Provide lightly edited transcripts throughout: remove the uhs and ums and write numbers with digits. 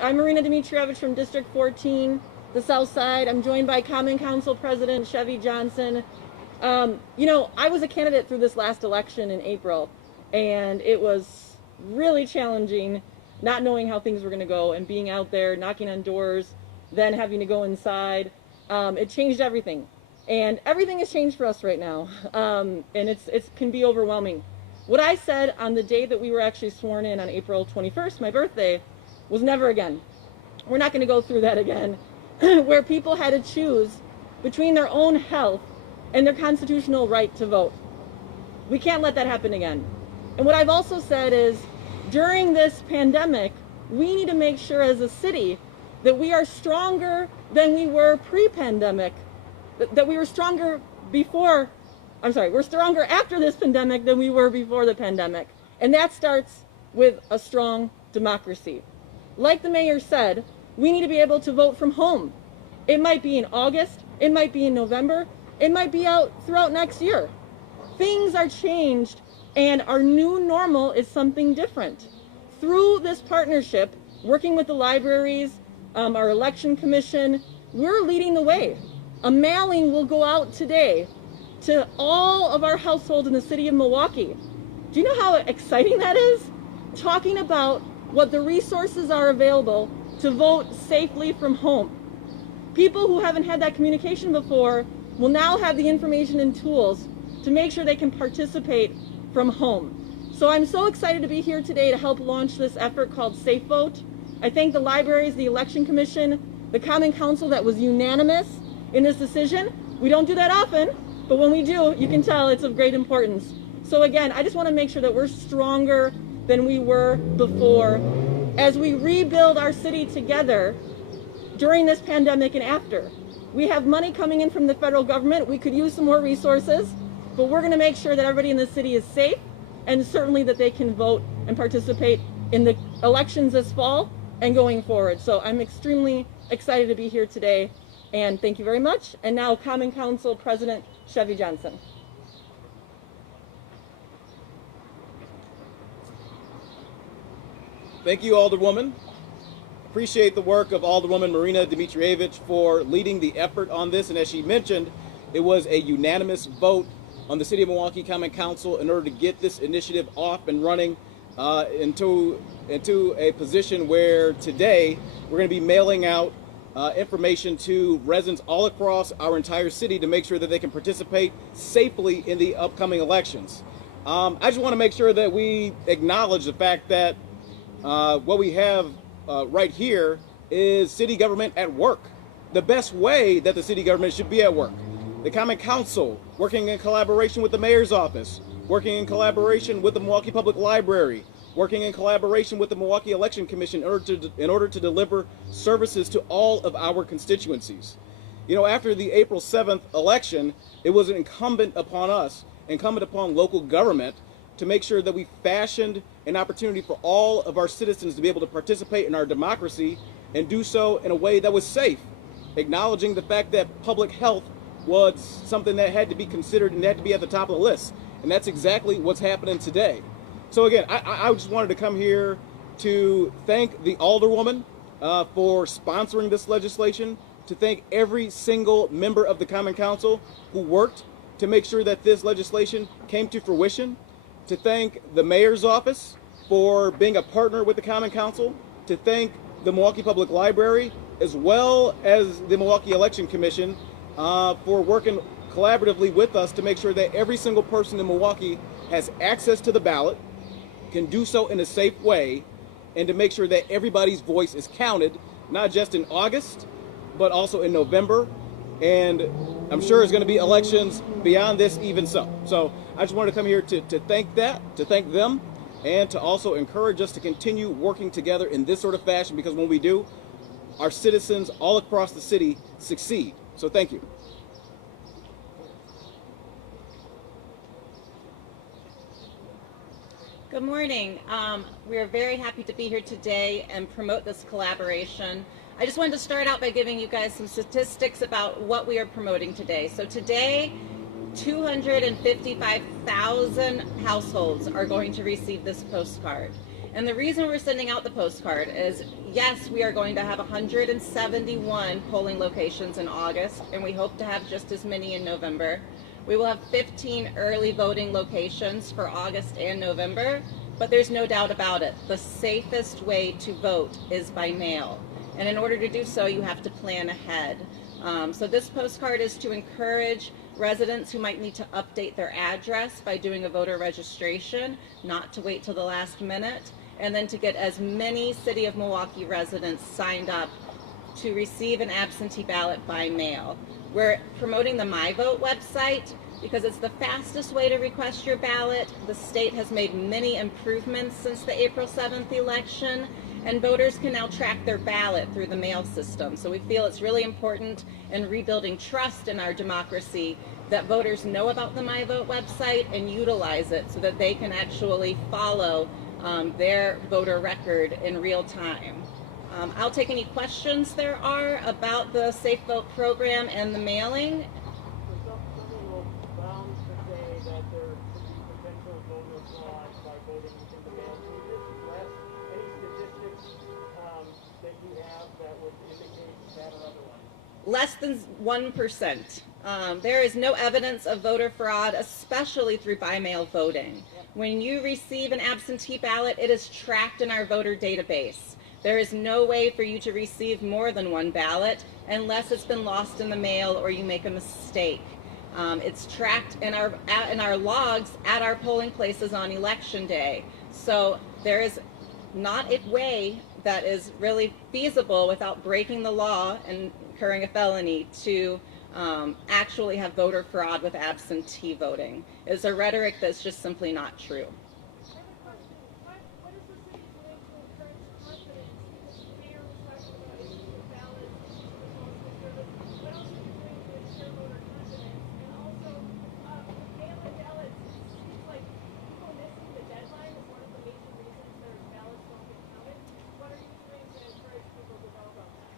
I'm Marina Dimitrievich from District 14, the South Side. I'm joined by Common Council President Chevy Johnson. You know, I was a candidate through this last election in April, and it was really challenging not knowing how things were going to go and being out there, knocking on doors, then having to go inside. It changed everything. And everything has changed for us right now, and it can be overwhelming. What I said on the day that we were actually sworn in on April 21st, my birthday, was never again. We're not going to go through that again, where people had to choose between their own health and their constitutional right to vote. We can't let that happen again. And what I've also said is, during this pandemic, we need to make sure as a city that we are stronger than we were pre-pandemic, that we were stronger before, we're stronger after this pandemic than we were before the pandemic. And that starts with a strong democracy. Like the mayor said, we need to be able to vote from home. It might be in August, it might be in November, it might be out throughout next year. Things are changed, and our new normal is something different. Through this partnership, working with the libraries, our election commission, we're leading the way. A mailing will go out today to all of our households in the city of Milwaukee. Do you know how exciting that is? Talking about what the resources are available to vote safely from home. People who haven't had that communication before will now have the information and tools to make sure they can participate from home. So I'm so excited to be here today to help launch this effort called SafeVote. I thank the libraries, the election commission, the Common Council that was unanimous in this decision. We don't do that often, but when we do, you can tell it's of great importance. So again, I just want to make sure that we're stronger than we were before as we rebuild our city together during this pandemic and after. We have money coming in from the federal government. We could use some more resources, but we're going to make sure that everybody in the city is safe and certainly that they can vote and participate in the elections this fall and going forward. So I'm extremely excited to be here today, and thank you very much. And now Common Council President Chevy Johnson. Thank you, Alderwoman. Appreciate the work of Alderwoman Marina Dimitrievich for leading the effort on this. And as she mentioned, it was a unanimous vote on the City of Milwaukee Common Council in order to get this initiative off and running into a position where today we're going to be mailing out information to residents all across our entire city to make sure that they can participate safely in the upcoming elections. I just want to make sure that we acknowledge the fact that what we have right here is city government at work. The best way that the city government should be at work. The Common Council, working in collaboration with the mayor's office, working in collaboration with the Milwaukee Public Library, working in collaboration with the Milwaukee Election Commission in order to deliver services to all of our constituencies. You know, after the April 7th election, it was incumbent upon us, incumbent upon local government, to make sure that we fashioned an opportunity for all of our citizens to be able to participate in our democracy and do so in a way that was safe, acknowledging the fact that public health was something that had to be considered and had to be at the top of the list. And that's exactly what's happening today. So again, I just wanted to come here to thank the Alderwoman for sponsoring this legislation, to thank every single member of the Common Council who worked to make sure that this legislation came to fruition, to thank the Mayor's Office for being a partner with the Common Council, to thank the Milwaukee Public Library, as well as the Milwaukee Election Commission for working collaboratively with us to make sure that every single person in Milwaukee has access to the ballot, can do so in a safe way, and to make sure that everybody's voice is counted, not just in August, but also in November. And I'm sure there's going to be elections beyond this even so. So I just wanted to come here to thank them, and to also encourage us to continue working together in this sort of fashion, because when we do, our citizens all across the city succeed. So thank you. Good morning. We are very happy to be here today and promote this collaboration. I just wanted to start out by giving you guys some statistics about what we are promoting today. So today, 255,000 households are going to receive this postcard. And the reason we're sending out the postcard is, yes, we are going to have 171 polling locations in August, and we hope to have just as many in November. We will have 15 early voting locations for August and November, but there's no doubt about it. The safest way to vote is by mail. And in order to do so, you have to plan ahead. So this postcard is to encourage residents who might need to update their address by doing a voter registration, not to wait till the last minute, and then to get as many City of Milwaukee residents signed up to receive an absentee ballot by mail. We're promoting the MyVote website because it's the fastest way to request your ballot. The state has made many improvements since the April 7th election, and voters can now track their ballot through the mail system. So we feel it's really important in rebuilding trust in our democracy that voters know about the MyVote website and utilize it so that they can actually follow their voter record in real time. I'll take any questions there are about the SafeVote program and the mailing. Some will bound to say that there could be potential voter fraud by voting in the mail. Can you just address any statistics that you have that would indicate that or otherwise? Less than 1%. There is no evidence of voter fraud, especially through by-mail voting. When you receive an absentee ballot, it is tracked in our voter database. There is no way for you to receive more than one ballot unless it's been lost in the mail or you make a mistake. It's tracked in our logs at our polling places on election day. So there is not a way that is really feasible without breaking the law and incurring a felony to actually have voter fraud with absentee voting. It's a rhetoric that's just simply not true.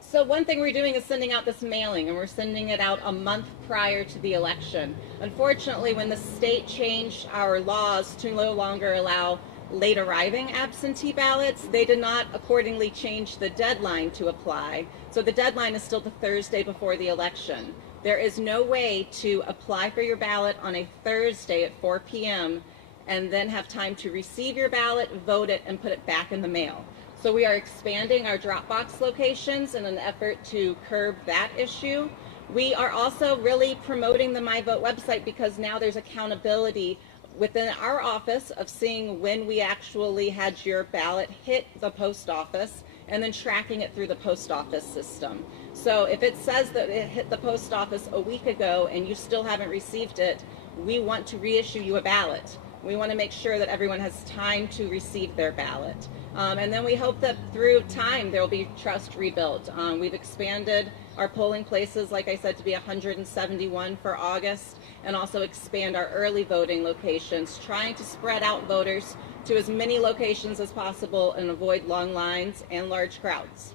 So one thing we're doing is sending out this mailing, and we're sending it out a month prior to the election. Unfortunately, when the state changed our laws to no longer allow late arriving absentee ballots, they did not accordingly change the deadline to apply. So the deadline is still the Thursday before the election. There is no way to apply for your ballot on a Thursday at 4 p.m. and then have time to receive your ballot, vote it, and put it back in the mail. So we are expanding our drop box locations in an effort to curb that issue. We are also really promoting the MyVote website because now there's accountability within our office of seeing when we actually had your ballot hit the post office and then tracking it through the post office system. So if it says that it hit the post office a week ago and you still haven't received it, we want to reissue you a ballot. We want to make sure that everyone has time to receive their ballot. And then we hope that through time there will be trust rebuilt. We've expanded our polling places, like I said, to be 171 for August, and also expand our early voting locations, trying to spread out voters to as many locations as possible and avoid long lines and large crowds.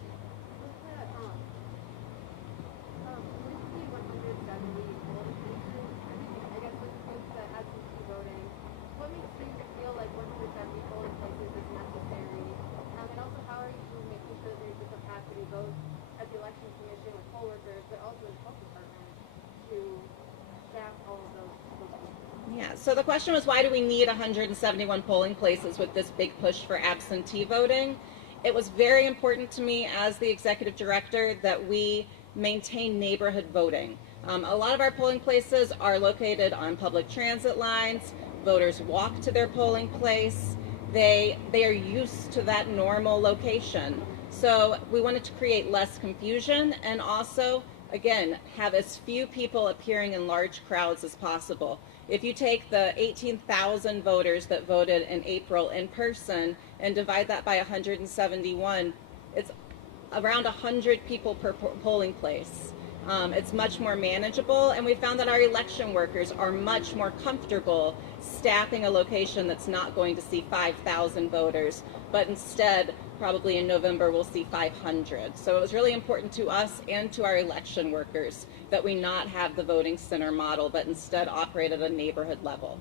Yeah, so the question was, why do we need 171 polling places with this big push for absentee voting? It was very important to me as the executive director that we maintain neighborhood voting. A lot of our polling places are located on public transit lines. Voters walk to their polling place. They are used to that normal location. So we wanted to create less confusion and also, again, have as few people appearing in large crowds as possible. If you take the 18,000 voters that voted in April in person and divide that by 171, it's around 100 people per polling place. It's much more manageable, and we found that our election workers are much more comfortable staffing a location that's not going to see 5,000 voters, but instead, probably in November, we'll see 500. So it was really important to us and to our election workers that we not have the voting center model, but instead operate at a neighborhood level.